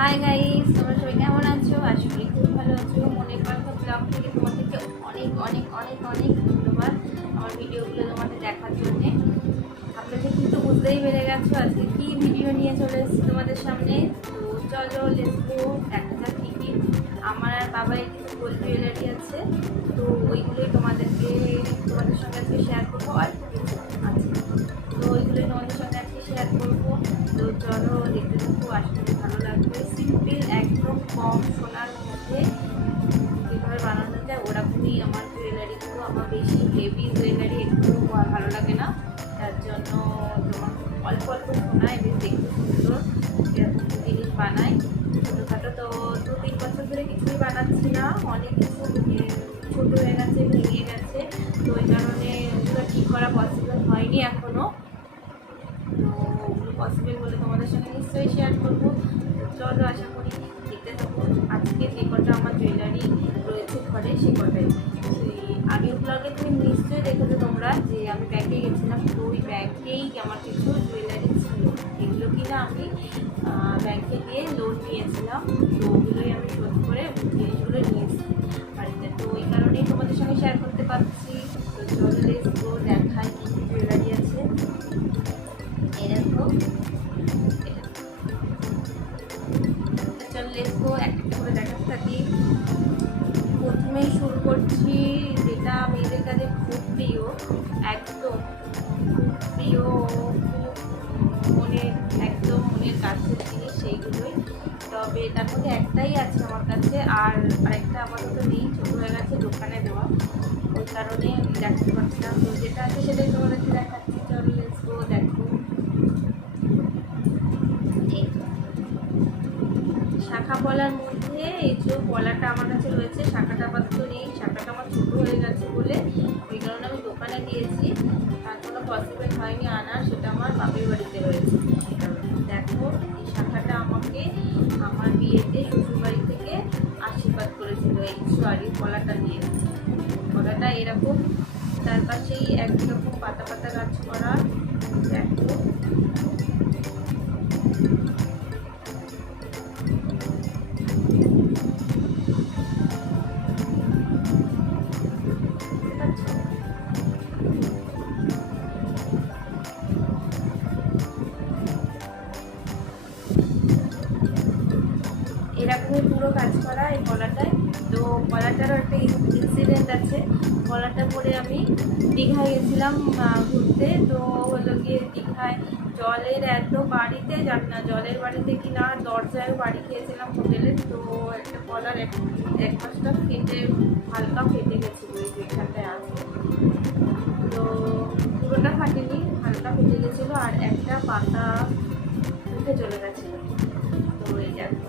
Hi guys, তোমরা সবাই কেমন আছো? আশা করি খুব ভালো আছো। মনের কথা ব্লগ থেকে তোমাদেরকে অনেক অনেক অনেক অনেক ধন্যবাদ আমার ভিডিওগুলো তোমাদের দেখার জন্যে। আপনাদের কিন্তু বুঝতেই পেরে গেছো আজকে কী ভিডিও নিয়ে চলে এসেছি তোমাদের সামনে। তো চলো লেটস গো, দেখা যাক কী কী। আমার আর বাবাই কিছু গোল্ড জুয়েলারি আছে, তো ওইগুলোই তোমাদের সঙ্গে আজকে শেয়ার করবো। আর কিছু আছে, তো ওইগুলোই তোমাদের সঙ্গে আজকে শেয়ার করবো। তো চলো দেখতে থাকবো, আশা করি ভালো লাগবে। সিম্পল, একদম কম সোনার মধ্যে কীভাবে বানানো যায় ওরকমই আমার জুয়েলারিগুলো। আমার বেশি হেভি জুয়েলারি একটু ভালো লাগে না, তার জন্য তোমার অল্প অল্প সোনায় বেশ দেখতে সুন্দর এরকম জিনিস বানাই ছোটোখাটো। তো 2-3 বছর ধরে কিছুই বানাচ্ছি না, অনেক কিছু ছোটো হয়ে গেছে, ভেঙে গেছে, তো ওই কারণে ওগুলো ঠিক করা পসিবল হয়নি এখনও। তো ওগুলো পসিবল হলে তোমাদের সঙ্গে নিশ্চয়ই শেয়ার করবো। তো চলো, আশা করি দেখতে থাকবো। আজকে যে কটা আমার জুয়েলারি রয়েছে ঘরে সে কটাই। সেই আগের ব্লগে তুমি নিশ্চয়ই দেখেছো তোমরা যে আমি ব্যাংকে গেছিলাম, তো ওই ব্যাংকেই আমার কিছু জুয়েলারি ছিল, এগুলো কিনা আমি ব্যাংকে গিয়ে লোন নিয়েছিলাম। তো ওগুলোই আমি শোধ করে জিনিসগুলো নিয়েছি বাড়িতে, তো ওই কারণেই তোমাদের সঙ্গে শেয়ার করতে পারছি। তো চলো লেটস গো, দেখাই কী কী জুয়েলারি আছে। এরকম চল লেটস গো, একটা করে দেখাতে থাকি। প্রথমেই শুরু করছি যেটা মেয়েদের কাছে খুব প্রিয়, একদম খুব প্রিয়, খুব মনের, একদম মনের কাছের জিনিস সেইগুলোই। তবে তার মধ্যে একটাই আছে আমার কাছে, আর আরেকটা আপাতত নেই, ছোটো হয়ে গেছে, দোকানে দেওয়া, ওই কারণে আমি দেখাতে পারছিলাম। তো যেটা আছে সেটাই তোমাদেরকে দেখাচ্ছি। চল লেটস গো, দেখো। শাখা পলার মধ্যে এই যে পলাটা আমার কাছে রয়েছে, শাখাটা আপাতত নেই, শাখাটা আমার ছোটো হয়ে গেছে বলে ওই কারণে আমি দোকানে দিয়েছি, তার কোনো পসিবল হয়নি আনার, সেটা আমার বাপের বাড়িতে রয়েছে। দেখো, এই শাখাটা আমাকে আমার বিয়েতে শ্বশুরবাড়ি থেকে আশীর্বাদ করেছিল, এই সরি পলাটা দিয়ে। পলাটা এরকম, তার পাশেই একরকম পাতা পাতা গাছ করা। দেখো এরকমই পুরো কাজ করা এই গলাটায়। তো গলাটারও একটা ইনসিডেন্ট আছে। গলাটা পরে আমি দীঘায় গেছিলাম ঘুরতে। তো হলো গিয়ে দীঘায় জলের এত বাড়িতে, জানি না জলের বাড়িতে কি না দরজায় বাড়ি খেয়েছিলাম হোটেলে। তো একটা গলার এক মাসটা ফেটে, হালকা ফেটে গেছিলো, এই যেখানটায় আছে। তো পুরোটা ফাটেনি, হালকা ফেটে গেছিলো, আর একটা পাতা উঠে চলে গেছিলো। তো এই দেখো,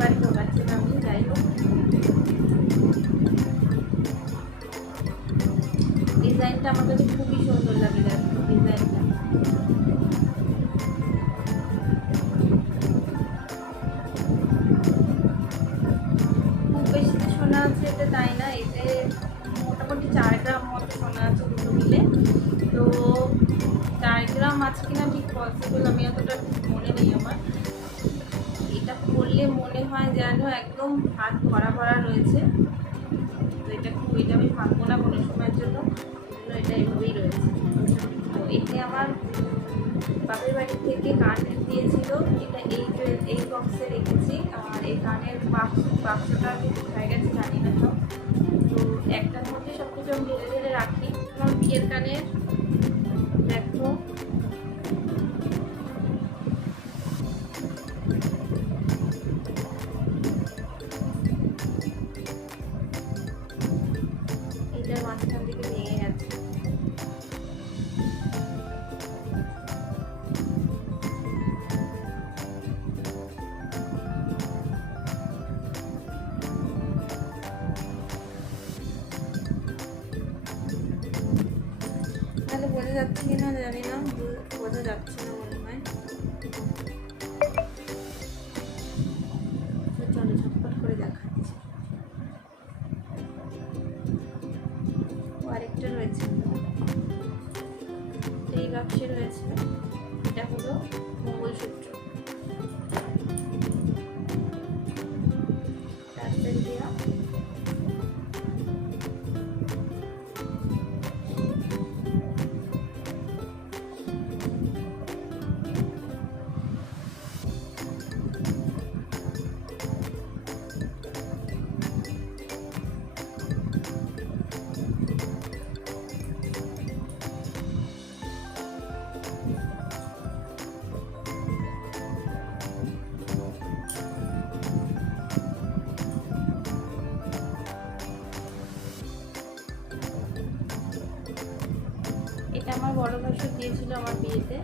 বাড়ি ঢোকাচ্ছিলাম আমি। যাই হোক, ডিজাইনটা আমার কাছে খুবই সুন্দর লাগে। দেখো ডিজাইনটা, খুব বেশি সোনা আছে এটা তাই না, এতে মোটামুটি 4 গ্রাম মতো সোনা আছে দুটো মিলে। তো 4 গ্রাম আছে কিনা ঠিক পসিবল আমি অতটা মনে নেই আমার। এটা পরলে মনে হয় যেন একদম হাত ভরা ভরা রয়েছে। তো এটা আমি ভাববো না কোনো সময়ের জন্য, এটা এভাবেই রয়েছে। তো এতে আমার বাপের বাড়ি থেকে কানের দিয়েছিল, এটা এই বক্সে রেখেছি। আর এই কানের বাক্সটা আমি কোথায় গেছে জানি না সব। তো একটার মধ্যে সব কিছু আমি ঢেলে ঢেলে রাখি। আমার বিয়ের কানের দেখো, এটার মাঝখান থেকে ভেঙে গেছে। তাহলে বোঝা যাচ্ছে কিনা জানি না, বোঝা যাচ্ছে না মনে হয়। চলো ঝটপট করে দেখাচ্ছি। বাক্সে রয়েছে। এটা হলো মঙ্গলসূত্র, রাস্তায় দেওয়া। এটা আমার বড় ভাসুর দিয়েছিল আমার বিয়েতে।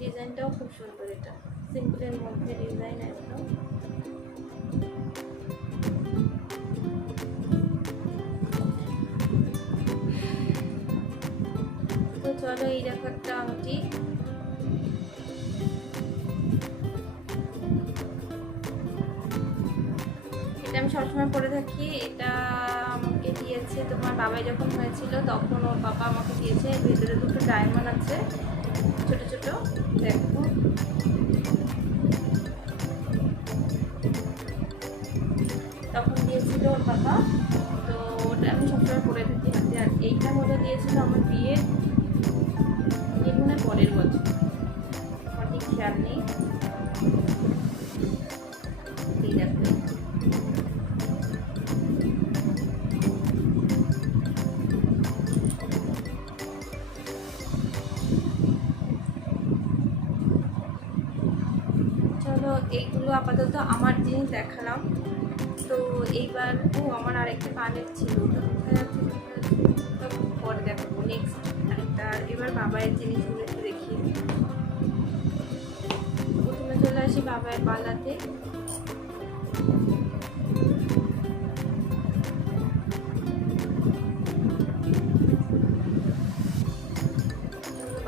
ডিজাইনটাও খুব সুন্দর, এটা সিম্পলের মধ্যে ডিজাইন একদম। তো চলো এই দেখো একটা আংটি, এটা আমি সবসময় পরে থাকি। এটা আমাকে দিয়েছে তোমার বাবাই যখন হয়েছিল তখন ওর বাবা আমাকে দিয়েছে। ভেতরে দুটো ডায়মন্ড আছে ছোট ছোট, দেখো। তখন দিয়েছিল ওর বাবা, তো ওটা আমি সবসময় পরে থাকি হাতে। আর এইটা হলো দিয়েছিল আমার বিয়ের মনে পরের বছর, আমার ঠিক খেয়াল নেই। এই দেখো, চলো এইগুলো আপাতত আমার জিনিস দেখালাম। তো এইবার আমার আরেকটা কানের ছিল, ওটা কোথায় আছে পরে দেখাবো নেক্সট আরেকটা। এবার বাবাইয়ের জিনিসগুলো একটু দেখি। প্রথমে চলে আসি বাবাইয়ের বালাতে।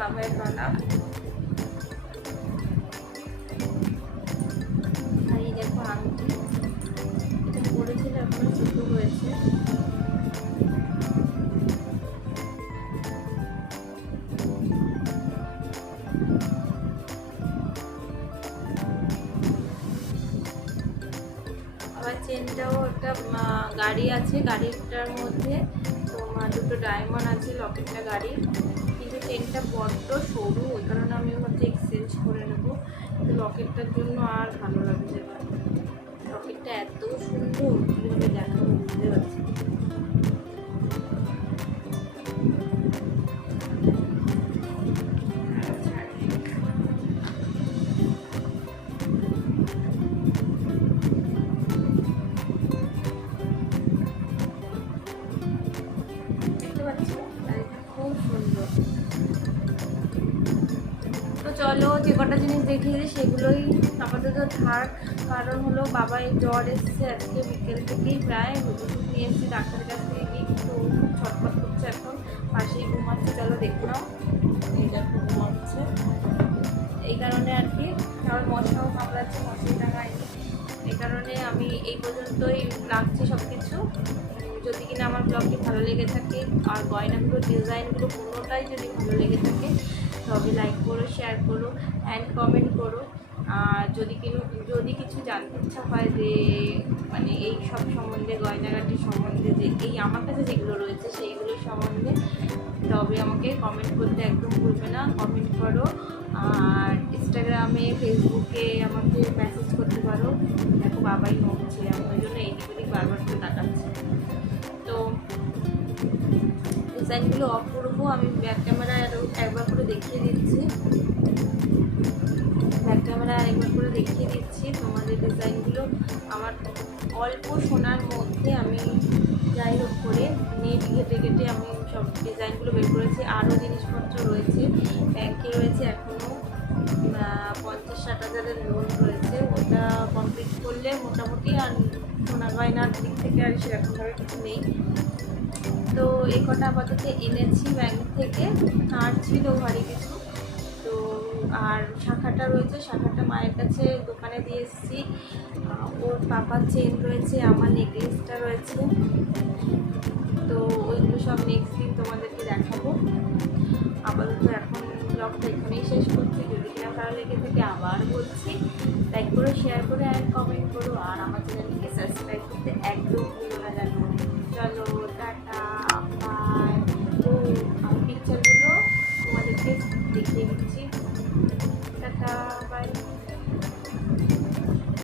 বাবাইয়ের বালা, আর এই দেখো আংটি, এটা পড়েছিল এখনো ছোট হয়েছে। আবার চেনটাও একটা গাড়ি আছে, গাড়িটার মধ্যে তোমার দুটো ডায়মন্ড আছে, লকেটটা গাড়ির, কিন্তু চেনটা বড্ড সরু, ওই কারণে আমি ভাবছি এক্সচেঞ্জ করে নেবো। কিন্তু লকেটটার জন্য আর ভালো লাগছে না, লকেটটা এত সুন্দর কীভাবে দেখাবো বুঝতে পারছি। খুব সুন্দর। তো চলো যে কটা জিনিস দেখিয়েছি সেগুলোই আপাতত থাক, কারণ হলো বাবার জ্বর এসছে আজকে বিকেল থেকেই, প্রায় ওষুধ নিয়ে এসেছি ডাক্তারের কাছ থেকে গিয়ে, কিন্তু খুব ছটফট করছে এখন, পাশেই ঘুমাচ্ছে। চলো দেখলাম, এই দেখো ঘুমাচ্ছে, এই কারণে আর কি। আবার মশাও কামড়াচ্ছে, মশাই টাঙায়নি, এই কারণে আমি এই পর্যন্তই রাখছি সব কিছু। যদি কিনা আমার ব্লগটি ভালো লেগে থাকে আর গয়নাগুলো ডিজাইনগুলো কোনোটাই যদি ভালো লেগে থাকে তবে লাইক করো, শেয়ার করো অ্যান্ড কমেন্ট করো। আর যদি কিছু জানতে ইচ্ছা হয় যে মানে এই সব সম্বন্ধে, গয়নাগাটির সম্বন্ধে, যে এই আমার কাছে যেগুলো রয়েছে সেইগুলোর সম্বন্ধে, তবে আমাকে কমেন্ট করতে একদম ভুলবে না, কমেন্ট করো। আর ইনস্টাগ্রামে, ফেসবুকে আমাকে মেসেজ করতে পারো। দেখো বাবাই নড়ছে, আমি ওই জন্য এইদিক ওদিক বারবার করে তাকাচ্ছি। তো ডিজাইনগুলো অপূর্ব, আমি ব্যাক ক্যামেরায় আরও একবার করে দেখিয়ে দিচ্ছি, ব্যাক ক্যামেরা আরেকবার করে দেখিয়ে দিচ্ছি তোমাদের ডিজাইনগুলো। আমার অল্প সোনার মধ্যে আমি যাই হোক করে নেট ঘেটে ঘেটে আমি সব ডিজাইনগুলো বের করেছি। আরও জিনিসপত্র রয়েছে, ব্যাংকে রয়েছে এখনও 50-60 হাজারের লোন রয়েছে, ওটা কমপ্লিট করলে মোটামুটি আর সোনা গয়নার দিক থেকে আর সেরকমভাবে কিছু নেই। তো এই কটা আপাতত এনেছি ব্যাংক থেকে, আর ছিল ভারী কিছু, তো আর শাখাটা রয়েছে, শাখাটা মায়ের কাছে দোকানে দিয়ে এসেছি। ওর পাপার চেন রয়েছে, আমার নেকলেসটা রয়েছে। তো ওইগুলো সব নেক্সট দিন তোমাদেরকে দেখাবো। আপাতত এখন ব্লগটা এখানেই শেষ করছি। যদি কিনা ভালো লেগে থাকে আবার বলছি, লাইক করো, শেয়ার করো আর কমেন্ট করো, আর আমার চ্যানেলকে সাবস্ক্রাইব করতে একদম ভুলো না জানো। চলো টাটা, বাই। ও আমি পিকচারগুলো তোমাদেরকে দেখিয়ে দিচ্ছি।